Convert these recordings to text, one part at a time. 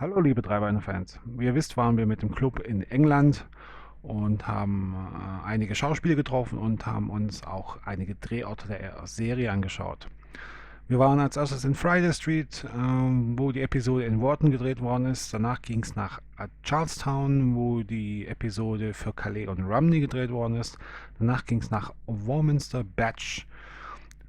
Hallo liebe Dreibeiner-Fans. Wie ihr wisst, waren wir mit dem Club in England und haben einige Schauspieler getroffen und haben uns auch einige Drehorte der Serie angeschaut. Wir waren als erstes in Friday Street, wo die Episode in Wharton gedreht worden ist. Danach ging es nach Charlestown, wo die Episode für Calais und Rumney gedreht worden ist. Danach ging es nach Warminster Batch,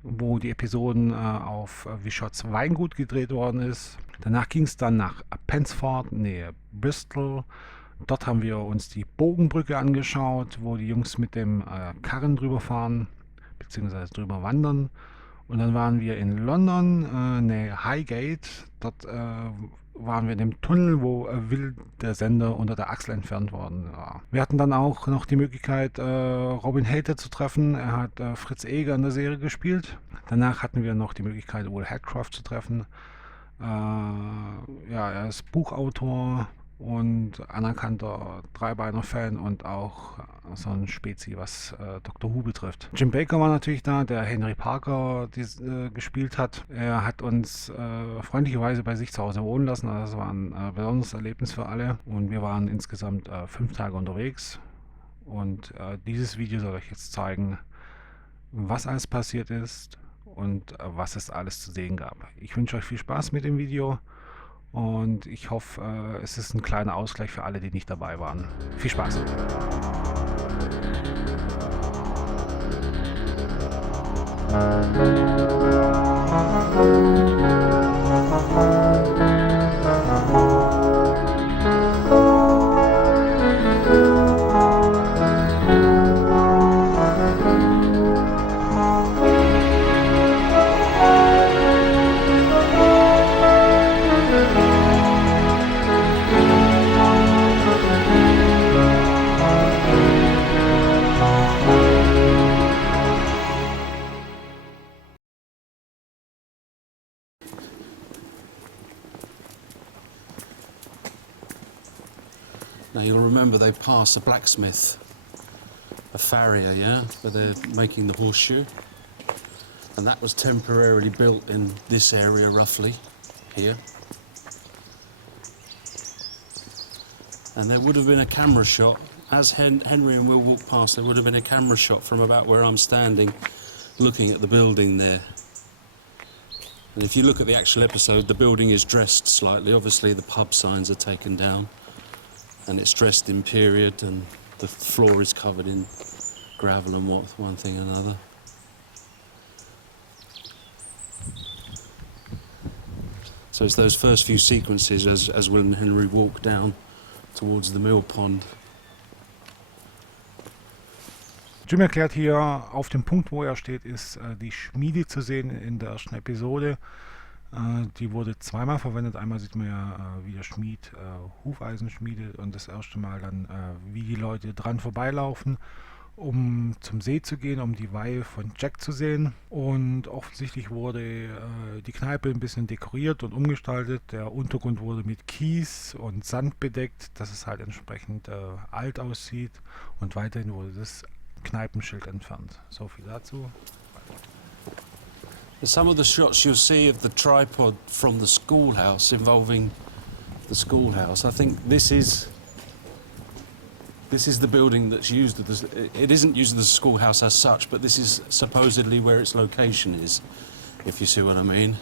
wo die Episoden auf Wischots Weingut gedreht worden ist. Danach ging es dann nach Pensford, nähe Bristol. Dort haben wir uns die Bogenbrücke angeschaut, wo die Jungs mit dem Karren drüber fahren, beziehungsweise drüber wandern. Und dann waren wir in London, nähe Highgate. Dort waren wir in dem Tunnel, wo Will, der Sender, unter der Achsel entfernt worden war. Wir hatten dann auch noch die Möglichkeit, Robin Hater zu treffen. Er hat Fritz Eger in der Serie gespielt. Danach hatten wir noch die Möglichkeit, Will Hadcroft zu treffen. Ja, er ist Buchautor und anerkannter Dreibeiner-Fan und auch so ein Spezi, was Dr. Who betrifft. Jim Baker war natürlich da, der Henry Parker gespielt hat. Er hat uns freundlicherweise bei sich zu Hause wohnen lassen. Also das war ein besonderes Erlebnis für alle. Und wir waren insgesamt 5 Tage unterwegs. Und dieses Video soll euch jetzt zeigen, was alles passiert ist und was es alles zu sehen gab. Ich wünsche euch viel Spaß mit dem Video. Und ich hoffe, es ist ein kleiner Ausgleich für alle, die nicht dabei waren. Viel Spaß! Now you'll remember they pass a blacksmith, a farrier, yeah, where they're making the horseshoe. And that was temporarily built in this area roughly, here. And there would have been a camera shot, as Henry and Will walk past, there would have been a camera shot from about where I'm standing, looking at the building there. And if you look at the actual episode, the building is dressed slightly. Obviously the pub signs are taken down. And it's dressed in period, and the floor is covered in gravel and one thing and another. So it's those first few sequences as Will and Henry walk down towards the mill pond. Jim erklärt hier, auf dem Punkt, wo er steht, ist die Schmiede zu sehen in der ersten Episode. Die wurde zweimal verwendet. Einmal sieht man ja, wie der Schmied Hufeisen schmiedet, und das erste Mal dann, wie die Leute dran vorbeilaufen, um zum See zu gehen, um die Weihe von Jack zu sehen. Und offensichtlich wurde die Kneipe ein bisschen dekoriert und umgestaltet. Der Untergrund wurde mit Kies und Sand bedeckt, dass es halt entsprechend alt aussieht. Und weiterhin wurde das Kneipenschild entfernt. So viel dazu. Some of the shots you'll see of the tripod from the schoolhouse involving the schoolhouse. I think this is the building that's used as it isn't used as a schoolhouse as such, but this is supposedly where its location is, if you see what I mean.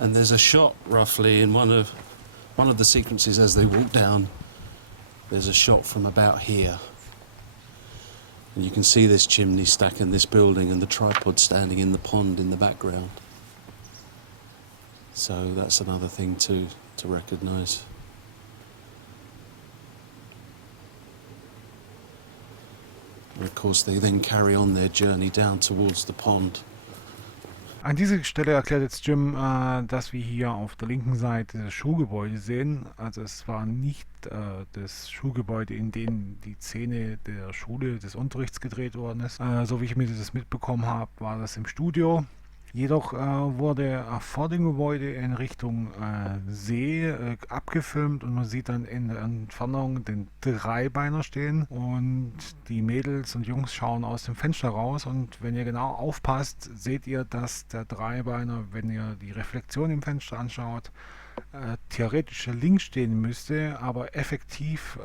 And there's a shot roughly in one of the sequences as they walk down. There's a shot from about here. And you can see this chimney stack and this building and the tripod standing in the pond in the background. So that's another thing to recognise. And of course they then carry on their journey down towards the pond. An dieser Stelle erklärt jetzt Jim, dass wir hier auf der linken Seite das Schulgebäude sehen. Also es war nicht das Schulgebäude, in dem die Szene der Schule des Unterrichts gedreht worden ist. So wie ich mir das mitbekommen habe, war das im Studio. Jedoch wurde vor dem Gebäude in Richtung See abgefilmt und man sieht dann in der Entfernung den Dreibeiner stehen und die Mädels und Jungs schauen aus dem Fenster raus und wenn ihr genau aufpasst, seht ihr, dass der Dreibeiner, wenn ihr die Reflexion im Fenster anschaut, theoretisch links stehen müsste, aber effektiv,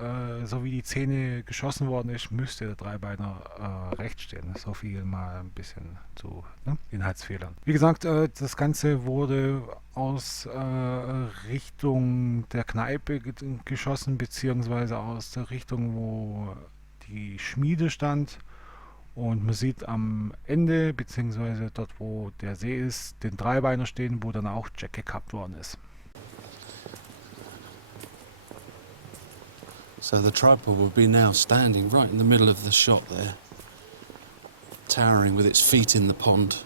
so wie die Szene geschossen worden ist, müsste der Dreibeiner rechts stehen. So viel mal ein bisschen zu Inhaltsfehlern. Wie gesagt, das Ganze wurde aus Richtung der Kneipe geschossen, beziehungsweise aus der Richtung, wo die Schmiede stand. Und man sieht am Ende, beziehungsweise dort, wo der See ist, den Dreibeiner stehen, wo dann auch Jack gekappt worden ist. So the tripod would be now standing right in the middle of the shot there, towering with its feet in the pond.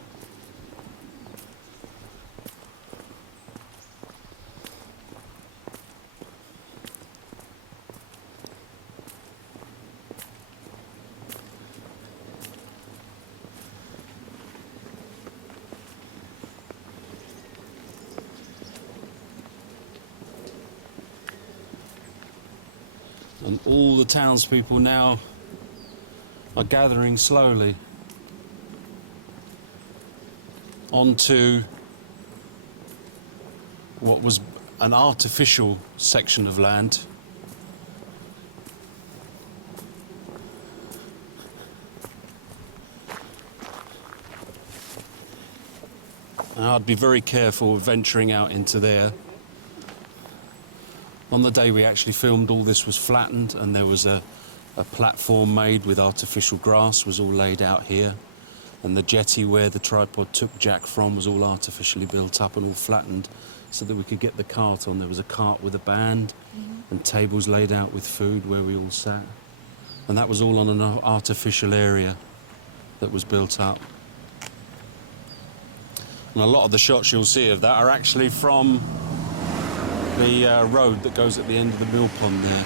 And all the townspeople now are gathering slowly onto what was an artificial section of land. And I'd be very careful of venturing out into there. On the day we actually filmed, all this was flattened and there was a platform made with artificial grass was all laid out here. And the jetty where the tripod took Jack from was all artificially built up and all flattened so that we could get the cart on. There was a cart with a band and tables laid out with food where we all sat. And that was all on an artificial area that was built up. And a lot of the shots you'll see of that are actually from the road that goes at the end of the mill pond there.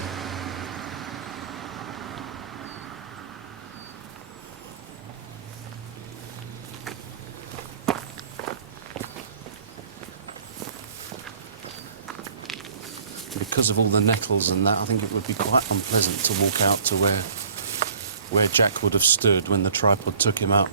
Because of all the nettles and that, I think it would be quite unpleasant to walk out to where Jack would have stood when the tripod took him up.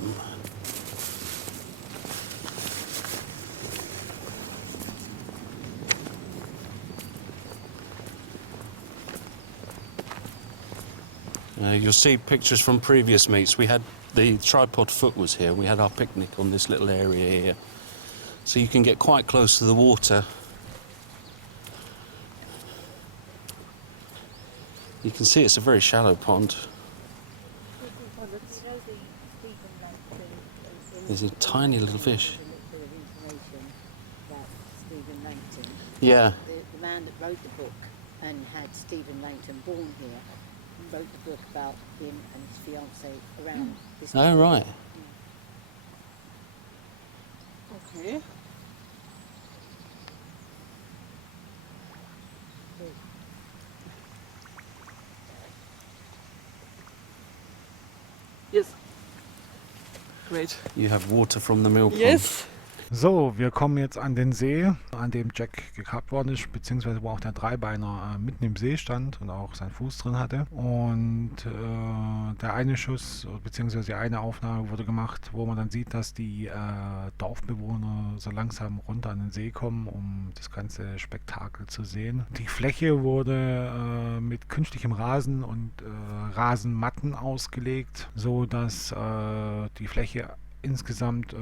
You'll see pictures from previous meets. We had the tripod foot was here. We had our picnic on this little area here. So you can get quite close to the water. You can see it's a very shallow pond. There's a tiny little fish. Yeah. The man that wrote the book and had Stephen Langton born here wrote the book about him and his fiancée around this Oh, right. Okay. Yes. Great. You have water from the mill pond. Yes. So, wir kommen jetzt an den See, an dem Jack gekappt worden ist, beziehungsweise wo auch der Dreibeiner mitten im See stand und auch seinen Fuß drin hatte. Und der eine Schuss, beziehungsweise die eine Aufnahme wurde gemacht, wo man dann sieht, dass die Dorfbewohner so langsam runter an den See kommen, um das ganze Spektakel zu sehen. Die Fläche wurde mit künstlichem Rasen und Rasenmatten ausgelegt, so dass die Fläche insgesamt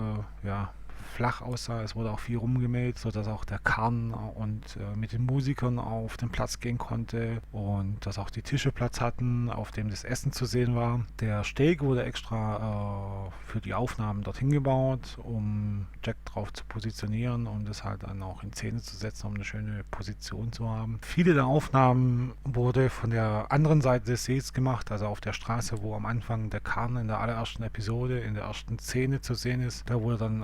flach aussah. Es wurde auch viel rumgemäht, sodass auch der Karren und mit den Musikern auf den Platz gehen konnte und dass auch die Tische Platz hatten, auf dem das Essen zu sehen war. Der Steg wurde extra für die Aufnahmen dorthin gebaut, um Jack drauf zu positionieren, um das halt dann auch in Szene zu setzen, um eine schöne Position zu haben. Viele der Aufnahmen wurde von der anderen Seite des Sees gemacht, also auf der Straße, wo am Anfang der Karren in der allerersten Episode, in der ersten Szene zu sehen ist. Da wurde dann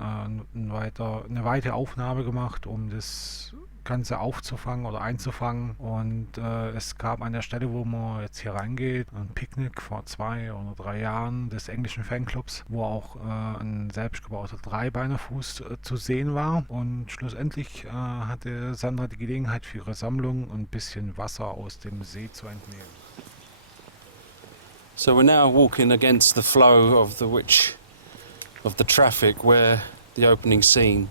eine weite Aufnahme gemacht, um das Ganze aufzufangen oder einzufangen. Und es gab an der Stelle, wo man jetzt hier reingeht, ein Picknick vor 2 oder 3 Jahren des englischen Fanclubs, wo auch ein selbstgebauter Dreibeinerfuß zu sehen war. Und schlussendlich hatte Sandra die Gelegenheit, für ihre Sammlung ein bisschen Wasser aus dem See zu entnehmen. So we're now walking against the flow of the traffic where the opening scene,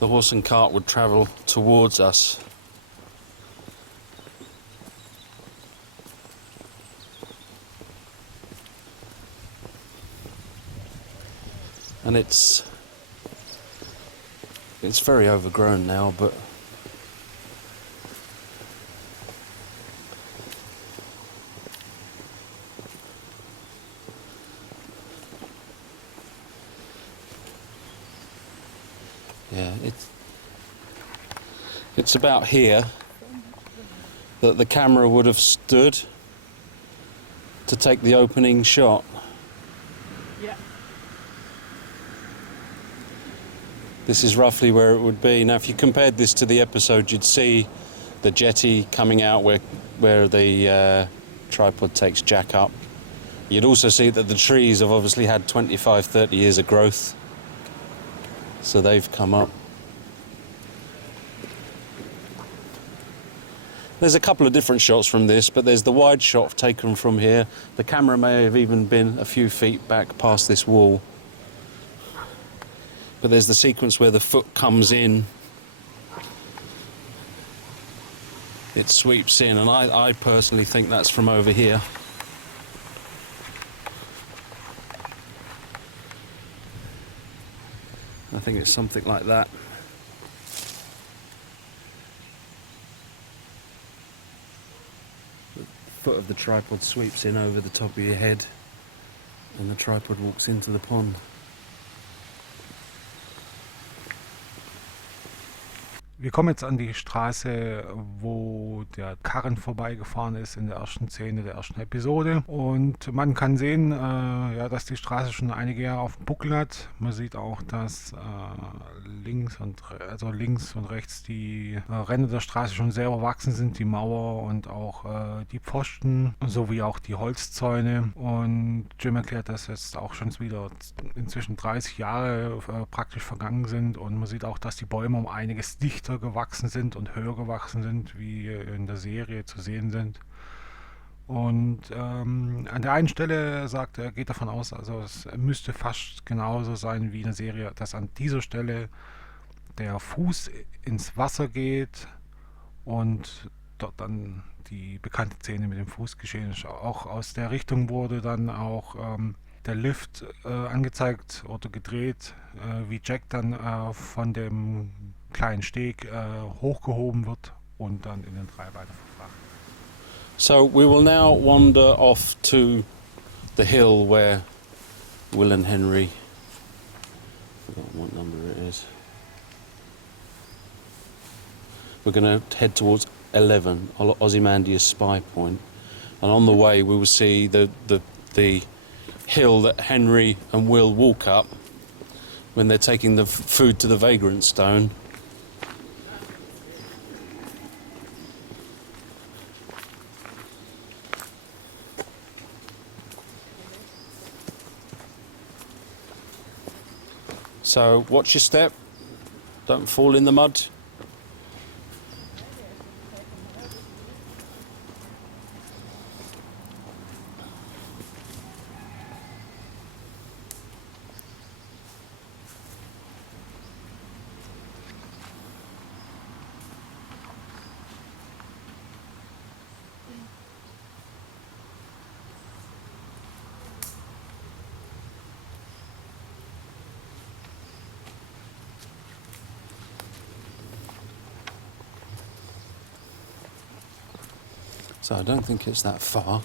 the horse and cart would travel towards us. And it's very overgrown now, but yeah, it's about here that the camera would have stood to take the opening shot. Yeah. This is roughly where it would be. Now, if you compared this to the episode, you'd see the jetty coming out where the tripod takes Jack up. You'd also see that the trees have obviously had 25, 30 years of growth. So they've come up. There's a couple of different shots from this, but there's the wide shot taken from here. The camera may have even been a few feet back past this wall. But there's the sequence where the foot comes in. It sweeps in, and I personally think that's from over here. I think it's something like that. The foot of the tripod sweeps in over the top of your head, and the tripod walks into the pond. Wir kommen jetzt an die Straße, wo der Karren vorbeigefahren ist in der ersten Szene der ersten Episode. Und man kann sehen, dass die Straße schon einige Jahre auf dem Buckel hat. Man sieht auch, dass links und rechts die Ränder der Straße schon sehr überwachsen sind, die Mauer und auch die Pfosten, sowie auch die Holzzäune. Und Jim erklärt, dass jetzt auch schon wieder inzwischen 30 Jahre praktisch vergangen sind. Und man sieht auch, dass die Bäume um einiges dichter gewachsen sind und höher gewachsen sind, wie in der Serie zu sehen sind. Und an der einen Stelle sagt er, geht davon aus, also es müsste fast genauso sein wie in der Serie, dass an dieser Stelle der Fuß ins Wasser geht und dort dann die bekannte Szene mit dem Fuß geschehen ist. Auch aus der Richtung wurde dann auch der Lift angezeigt oder gedreht, wie Jack dann von dem kleinen Steg hochgehoben wird und dann in den Dreibeiner verfrachtet. So we will now wander off to the hill where Will and Henry, I forgot what number it is. We're going to head towards 11, Ozymandias Spy Point, and on the way we will see the hill that Henry and Will walk up when they're taking the food to the Vagrant Stone. So watch your step, don't fall in the mud. So I don't think it's that far.